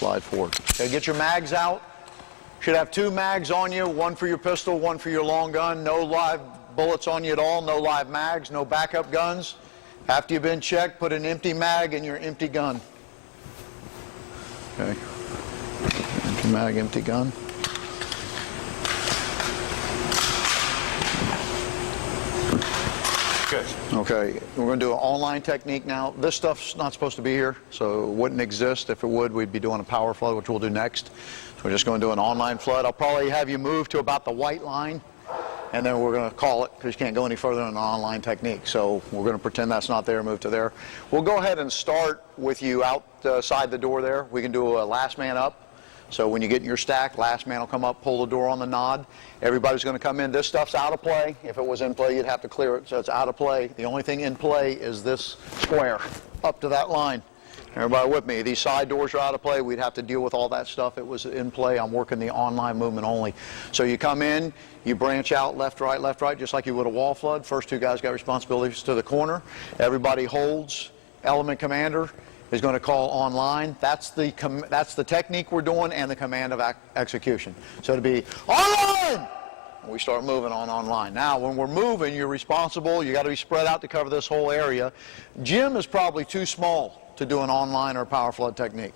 Slide forward. Okay, get your mags out. Should have 2 mags on you, one for your pistol, one for your long gun. No live bullets on you at all, no live mags, no backup guns. After you've been checked, put an empty mag in your empty gun. Okay. Empty mag, empty gun. Good. Okay, we're going to do an online technique now. This stuff's not supposed to be here, so it wouldn't exist. If it would, we'd be doing a power flood, which we'll do next. So we're just going to do an online flood. I'll probably have you move to about the white line, and then we're going to call it, because you can't go any further in an online technique. So we're going to pretend that's not there, move to there. We'll go ahead and start with you outside the door there. We can do a last man up. So when you get in your stack, last man will come up, pull the door on the nod. Everybody's going to come in. This stuff's out of play. If it was in play, you'd have to clear it, so it's out of play. The only thing in play is this square up to that line. Everybody with me? These side doors are out of play. We'd have to deal with all that stuff. It was in play. I'm working the online movement only. So you come in, you branch out left, right, just like you would a wall flood. First 2 guys got responsibilities to the corner. Everybody holds. Element commander is going to call online. That's the technique we're doing and the command of execution. So to be online, we start moving on online. Now, when we're moving, you're responsible. You got to be spread out to cover this whole area. Gym is probably too small to do an online or power flood technique.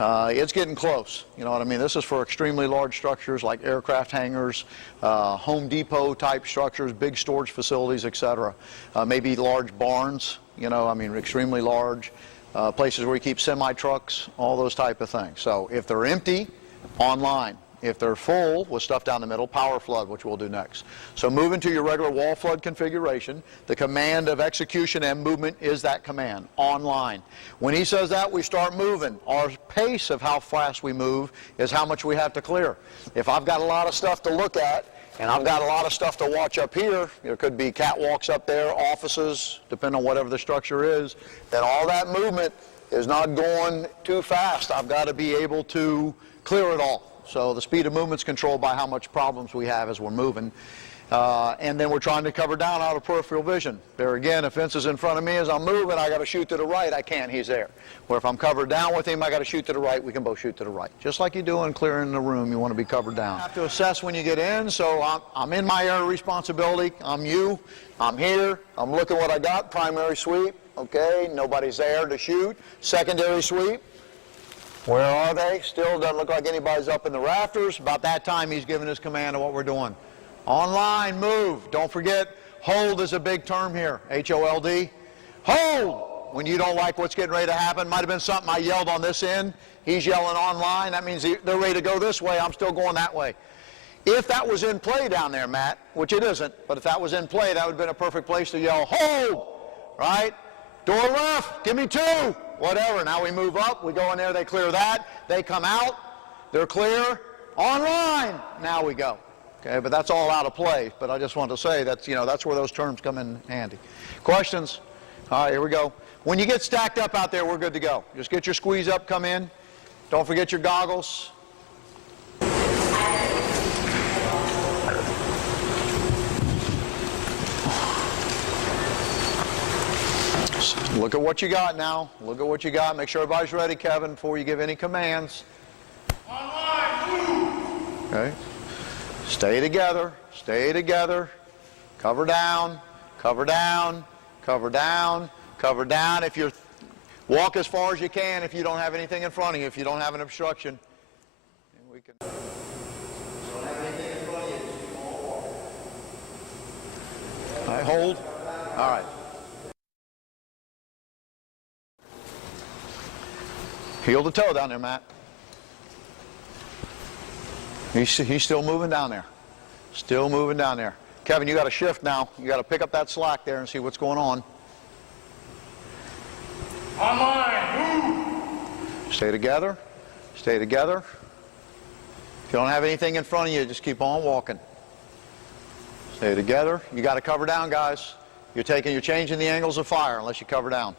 It's getting close. You know what I mean? This is for extremely large structures like aircraft hangars, Home Depot type structures, big storage facilities, etc. Maybe large barns. You know, I mean, extremely large. Places where you keep semi-trucks, all those type of things. So if they're empty, online. If they're full with stuff down the middle, power flood, which we'll do next. So move into your regular wall flood configuration. The command of execution and movement is that command, online. When he says that, we start moving. Our pace of how fast we move is how much we have to clear. If I've got a lot of stuff to look at, and I've got a lot of stuff to watch up here, there could be catwalks up there, offices, depending on whatever the structure is, then all that movement is not going too fast. I've got to be able to clear it all. So the speed of movement's controlled by how much problems we have as we're moving. And then we're trying to cover down out of peripheral vision. There again, if fence is in front of me as I'm moving, I got to shoot to the right. I can't, he's there. Where if I'm covered down with him, I got to shoot to the right. We can both shoot to the right. Just like you do in clearing the room, you want to be covered down. You have to assess when you get in, so I'm in my area of responsibility. I'm you. I'm here. I'm looking what I got. Primary sweep. Okay, nobody's there to shoot. Secondary sweep. Where are they? Still doesn't look like anybody's up in the rafters. About that time, he's giving his command of what we're doing. Online, move. Don't forget, hold is a big term here. H-O-L-D. Hold! When you don't like what's getting ready to happen. Might have been something I yelled on this end. He's yelling online. That means they're ready to go this way. I'm still going that way. If that was in play down there, Matt, which it isn't, but if that was in play, that would have been a perfect place to yell, hold! Right? Door left, give me 2. Whatever. Now we move up. We go in there. They clear that. They come out. They're clear. Online. Now we go. Okay, but that's all out of play. But I just want to say that, you know, that's where those terms come in handy. Questions? All right, here we go. When you get stacked up out there, we're good to go. Just get your squeeze up, come in. Don't forget your goggles. Look at what you got now. Look at what you got. Make sure everybody's ready, Kevin, before you give any commands. Online, move! Okay. Stay together. Stay together. Cover down. Cover down. Cover down. Cover down. If you're walk as far as you can if you don't have anything in front of you, if you don't have an obstruction. And we can don't have anything in front of you, just keep on walking. All right, hold. All right. Heel to toe down there, Matt. He's still moving down there. Still moving down there. Kevin, you got to shift now. You got to pick up that slack there and see what's going on. Online, move! Stay together. Stay together. If you don't have anything in front of you, just keep on walking. Stay together. You got to cover down, guys. You're changing the angles of fire unless you cover down.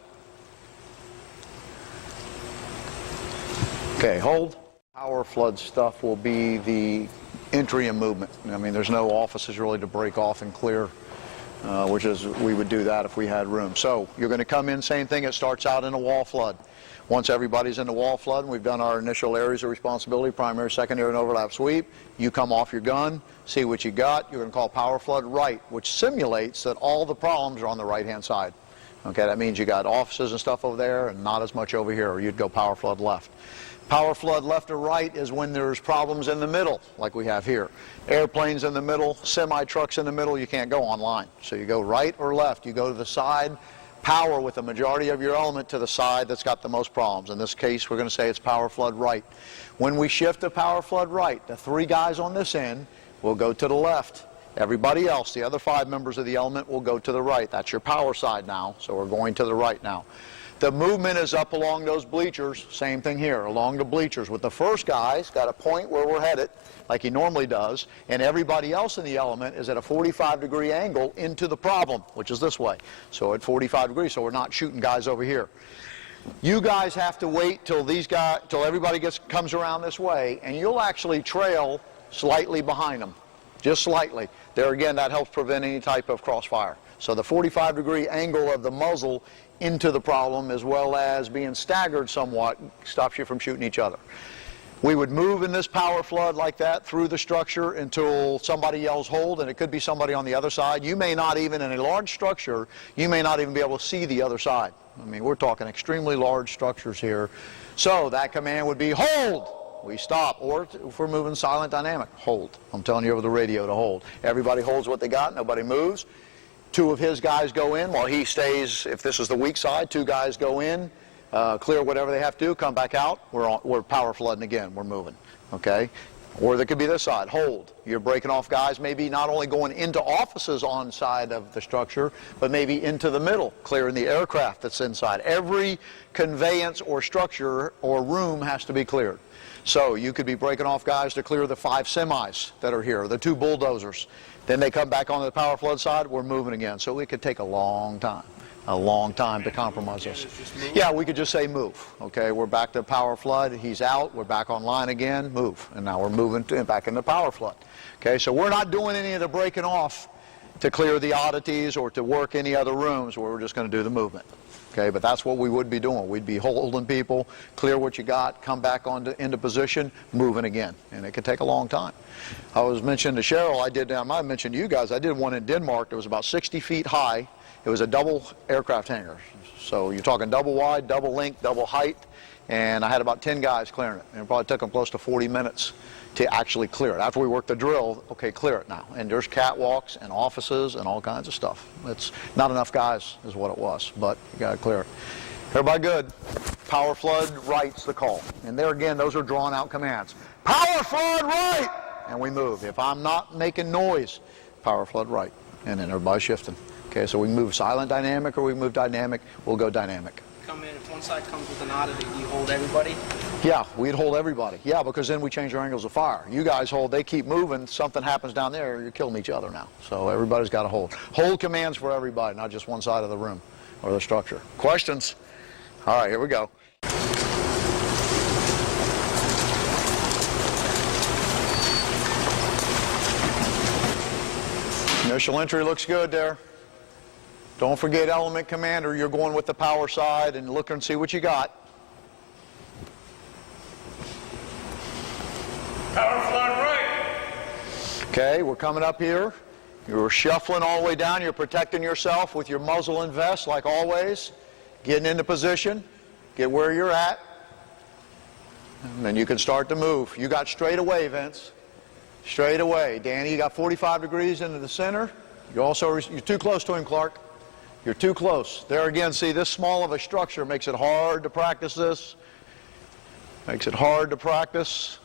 Okay, hold. Power flood stuff will be the entry and movement. I mean, there's no offices really to break off and clear, which is, we would do that if we had room. So you're going to come in, same thing, it starts out in a wall flood. Once everybody's in the wall flood and we've done our initial areas of responsibility, primary, secondary, and overlap sweep, you come off your gun, see what you got. You're going to call power flood right, which simulates that all the problems are on the right-hand side. Okay, that means you got offices and stuff over there and not as much over here, or you'd go power flood left. Power flood left or right is when there's problems in the middle, like we have here. Airplanes in the middle, semi-trucks in the middle, you can't go online. So you go right or left. You go to the side, power with the majority of your element to the side that's got the most problems. In this case, we're going to say it's power flood right. When we shift to power flood right, the 3 guys on this end will go to the left. Everybody else, the other 5 members of the element, will go to the right. That's your power side now, so we're going to the right now. The movement is up along those bleachers, same thing here, along the bleachers, with the first guy's got a point where we're headed, like he normally does, and everybody else in the element is at a 45-degree angle into the problem, which is this way. So at 45 degrees, so we're not shooting guys over here. You guys have to wait till everybody comes around this way, and you'll actually trail slightly behind them, just slightly. There again, that helps prevent any type of crossfire. So the 45-degree angle of the muzzle into the problem, as well as being staggered somewhat, stops you from shooting each other. We would move in this power flood like that through the structure until somebody yells hold, and it could be somebody on the other side. You may not even, in a large structure, you may not even be able to see the other side. I mean, we're talking extremely large structures here. So that command would be hold. We stop. Or if we're moving silent dynamic, hold. I'm telling you over the radio to hold. Everybody holds what they got. Nobody moves. 2 of his guys go in while he stays. If this is the weak side, 2 guys go in, clear whatever they have to do, come back out. We're power flooding again. We're moving. Okay? Or there could be this side, hold. You're breaking off guys, maybe not only going into offices on side of the structure, but maybe into the middle, clearing the aircraft that's inside. Every conveyance or structure or room has to be cleared. So you could be breaking off guys to clear the 5 semis that are here, the 2 bulldozers. Then they come back onto the power flood side, we're moving again. So it could take a long time to compromise us. Yeah, we could just say move. Okay, we're back to power flood. He's out. We're back online again. Move. And now we're moving back into power flood. Okay, so we're not doing any of the breaking off to clear the oddities or to work any other rooms. We're just going to do the movement. Okay, but that's what we would be doing. We'd be holding people, clear what you got, come back into position, moving again. And it could take a long time. I was mentioning to Cheryl, I might have mentioned to you guys, I did one in Denmark that was about 60 feet high. It was a double aircraft hangar. So you're talking double wide, double length, double height. And I had about 10 guys clearing it. And it probably took them close to 40 minutes to actually clear it. After we worked the drill, okay, clear it now. And there's catwalks and offices and all kinds of stuff. It's not enough guys is what it was, but you got to clear it. Everybody good? Power flood right's the call. And there again, those are drawn out commands. Power flood right! And we move. If I'm not making noise, power flood right. And then everybody's shifting. Okay, so we move silent dynamic or we move dynamic, we'll go dynamic. Come in, if one side comes with an oddity, do you hold everybody? Yeah, we'd hold everybody. Yeah, because then we change our angles of fire. You guys hold, they keep moving, something happens down there, you're killing each other now. So everybody's got to hold. Hold commands for everybody, not just one side of the room or the structure. Questions? All right, here we go. Initial entry looks good there. Don't forget element commander, you're going with the power side and look and see what you got. Power flood right. Okay, we're coming up here. You're shuffling all the way down. You're protecting yourself with your muzzle and vest like always. Getting into position. Get where you're at. And then you can start to move. You got straight away, Vince. Straight away. Danny, you got 45 degrees into the center. You're too close to him, Clark. You're too close. There again, see, this small of a structure makes it hard to practice this. Makes it hard to practice.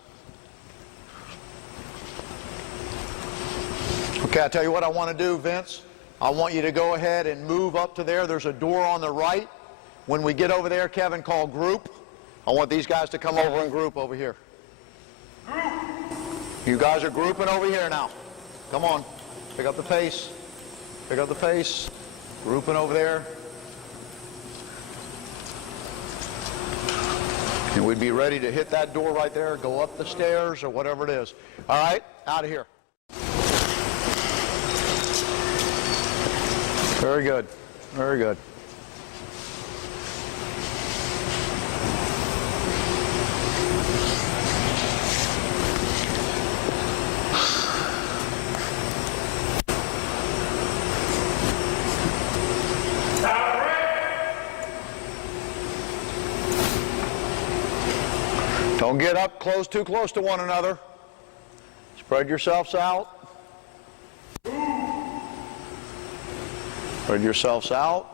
Okay, I tell you what I want to do, Vince. I want you to go ahead and move up to there. There's a door on the right. When we get over there, Kevin, call group. I want these guys to come over and group over here. Group. You guys are grouping over here now. Come on. Pick up the pace. Pick up the pace. Grouping over there. And we'd be ready to hit that door right there, go up the stairs or whatever it is. All right, out of here. Very good. Very good. Don't get up close, too close to one another. Spread yourselves out. Spread yourselves out.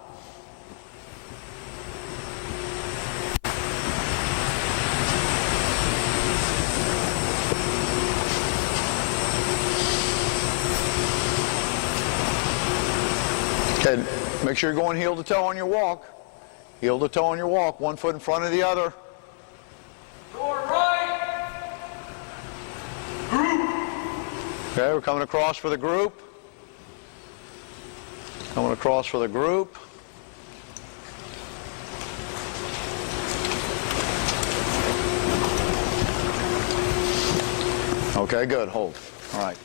Okay, make sure you're going heel to toe on your walk. Heel to toe on your walk, 1 foot in front of the other. Door right. Okay, we're coming across for the group. Coming across for the group. Okay, good, hold. All right.